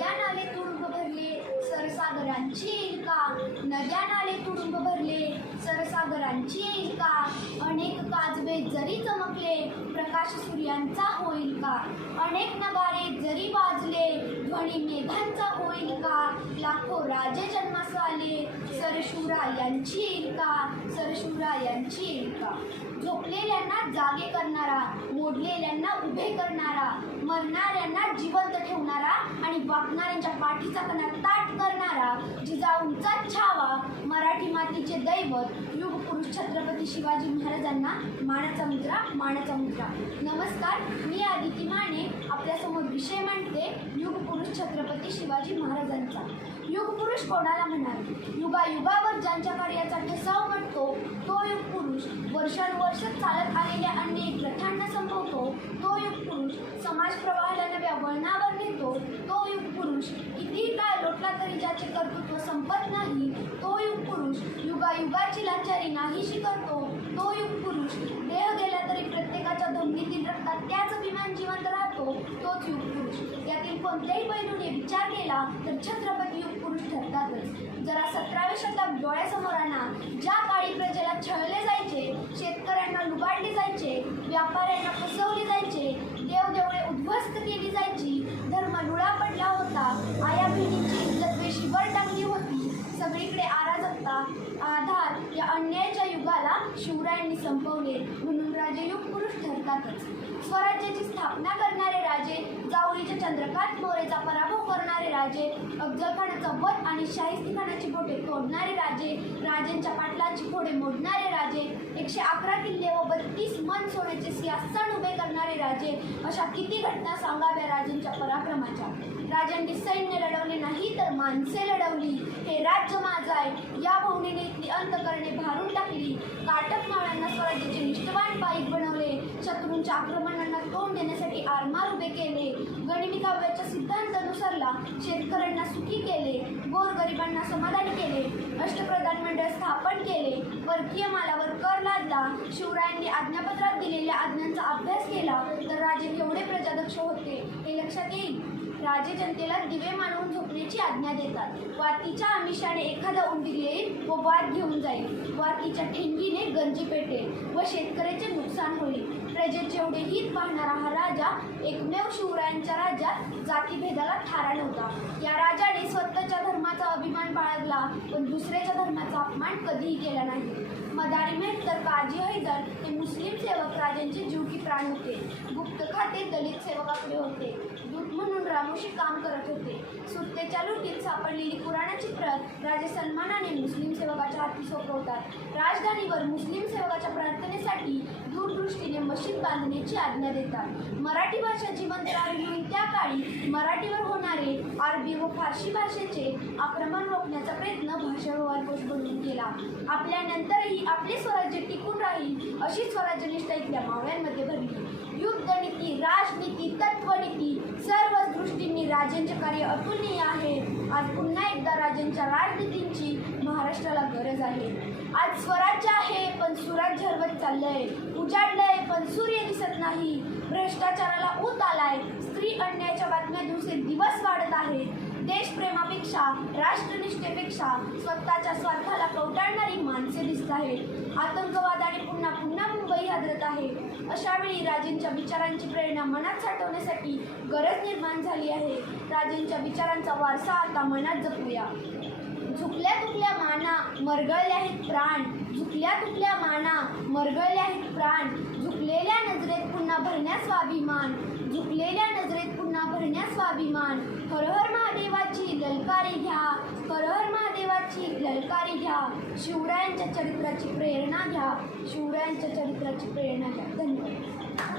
नद्या नाले तुडुंब भरले सरसागरांची येईल का नद्या नाले तुडुंब भरले सरसागरांची येईल का अनेक काजवे जरी चमकले प्रकाश सूर्यांचा होईल का? अनेक नगारे जरी वाजले ध्वनी मेघांचा होईल का? लाखो राजे जन्मास आले सरशुरा यांची येईल का सरशुरा यांची येईल का झोपलेल्यांना जागे करणारा मोडलेल्यांना उभे करणारा मरणाऱ्यांना जिवंत ठेवणारा आणि वाकणाऱ्यांच्या पाठीचा कणा ताट करणारा जिजाऊंचा छावा मराठी मातीचे दैवत युगपुरुष छत्रपती शिवाजी महाराजांना मानाचा मुद्रा मानाचा मुद्रा. नमस्कार मी आदिती माने आपल्यासमोर विषय मांडते युगपुरुष छत्रपती शिवाजी महाराजांचा. युगपुरुष कोणाला म्हणाल युगायुगावर ज्यांच्या कार्याचा ठसाव म्हणतो तो युगपुरुष वर्षानुवर्ष चालत आलेल्या अनेक प्रथांना संपवतो तो युगपुरुष समाज प्रवाहाला नव्या वळणावर नेतो तो युगपुरुष किती काळ लोटला तरी ज्याचे कर्तृत्व संपत नाही तो युगपुरुष युगायुगाची लाचारी नाहीशी करतो तो युगपुरुष देह गेला तरी प्रत्येकाच्या धमनीतील रक्तात त्याच अभिमान जिवंत राहतो तोच युगपुरुष यातील कोणत्याही पैलूने विचार केला तर छत्रपती युग पुरुष ठरतातच. जरा सतराव्या शतक डोळ्यासमोर आणा ज्या काळी प्रजेला छळले जायचे शेतकऱ्यांना लुबाडले जायचे व्यापाऱ्यांना फसवले जायचे देवदेवळे उद्ध्वस्त केली जायची धर्म लुळा पडला होता आया बहिणींची इज्जत वेशीवर टाकली होती सगळीकडे अराजकता आधार या अन्यायाच्या युगाला शिवरायांनी संपवले. म्हणून राजे युग पुरुष ठरतातच. स्वराज्याची स्थापना करणारे राजे जावळीच्या चंद्रकांत मोरेचा पराभव करणारे राजे अफजलखानाचा वध आणि शाहिस्तीखानाची बोटे तोडणारे राजे राजांच्या पाटलाची फोडे मोडणारे राजे एकशे अकरा किल्ले व बत्तीस मन सोन्याचे सिंहासन उभे करणारे राजे. अशा किती घटना सांगाव्या राजेंच्या पराक्रमाच्या. राजांनी सैन्य लढवले नाही तर माणसे लढवली. हे राज्य माझं आहे. या भवनीने इथली अंतकरणे भारून टाकली. काटक माळांना स्वराज्याचे निष्ठवान पाईक बनवले. शत्रूंच्या आक्रमणांना तोंड देण्यासाठी आरमार उभे केले. गनिमी काव्याच्या सिद्धांत अनुसरला शेतकऱ्यांना सुखी केले. गोरगरिबांना समाधानी केले. अष्टप्रधान मंडळ स्थापन केले. परकीय मालावर करता शिवरायांनी आज्ञापत्रात दिलेल्या आज्ञांचा अभ्यास केला तर राजे केवढे प्रजादक्ष होते हे लक्षात येईल. राजे जनतेला दिवे मानवून झोपण्याची आज्ञा देतात. वातीच्या आमिषाने एखादा उंबीर येईल व वाद घेऊन जाईल. वातीच्या ठेंगीने गंजी पेटेल व शेतकऱ्याचे नुकसान होईल. प्रजेत जेवढे हित पाहणारा हा राजा एकमेव शिवरायांच्या राज्यात जातीभेदाला थारा नव्हता. या राजा धर्माचा अभिमान बाळगला पण दुसऱ्याच्या धर्माचा अपमान कधीही केला नाही. मदारी मेहतर काजी हैदर हे मुस्लिम सेवक राजांचे जीवकी प्राण होते. गुप्त खाते दलित सेवकाकडे होते. दूत म्हणून रामोशी काम करत होते. सुट्टेच्या लुटीत सापडलेली पुराण राजे सन्मानाने मुस्लिम सेवकाच्या हाती सोपवतात. राजधानीवर मुस्लिम सेवकाच्या प्रार्थनेसाठी दूरदृष्टीने मशीद बांधण्याची आज्ञा देतात. मराठी भाषा जिवंत राहावी म्हणून त्या काळी मराठीवर होणारे अरबी व फारसी भाषेचे आक्रमण रोखण्याचा प्रयत्न भाषा व्यवहार कोश बनवून केला आपल्यानंतरही आपले स्वराज्य टिकून राहील अशी स्वराज्यनिष्ठा इथल्या मावळ्यांमध्ये भरली. युद्धनीती राजनीती तत्वनीती सर्व दृष्टींनी राजेंचे कार्य अतुलनीय आहे. आज पुन्हा एकदा राजांच्या राजनीतींची महाराष्ट्राला गरज आहे. आज स्वराज्य आहे पण सुराज्य हरवत चाललंय. उजाडलंय पण सूर्य दिसत नाही. भ्रष्टाचाराला ऊत आलाय. स्त्री अन्यायाच्या बातम्या दिवसेंदिवस वाढत आहेत देशप्रेमापेक्षा राष्ट्रनिष्ठेपेक्षा स्वतःच्या स्वार्थाला कवटाळणारी माणसे दिसत आहेत. आतंकवाद आणि पुन्हा पुन्हा मुंबई हादरत आहे. अशावेळी राजेंच्या विचारांची प्रेरणा मनात साठवण्यासाठी गरज निर्माण झाली आहे. राजेंच्या विचारांचा वारसा आता मनात जपूया. झुकल्या तुकल्या माना मरगळले आहेत प्राण. झुकल्या तुकल्या माना मरगळले आहेत प्राण. झुकलेल्या नजरेत पुन्हा भरण्यास स्वाभिमान. झुकलेल्या नजरेत पुन्हा भरण्यास स्वाभिमान. हर हर महादेवाची ललकारे घ्या हर हर महादेवाची ललकारी घ्या. शिवरायांच्या चरित्राची प्रेरणा घ्या. शिवरायांच्या चरित्राची प्रेरणा घ्या. धन्यवाद.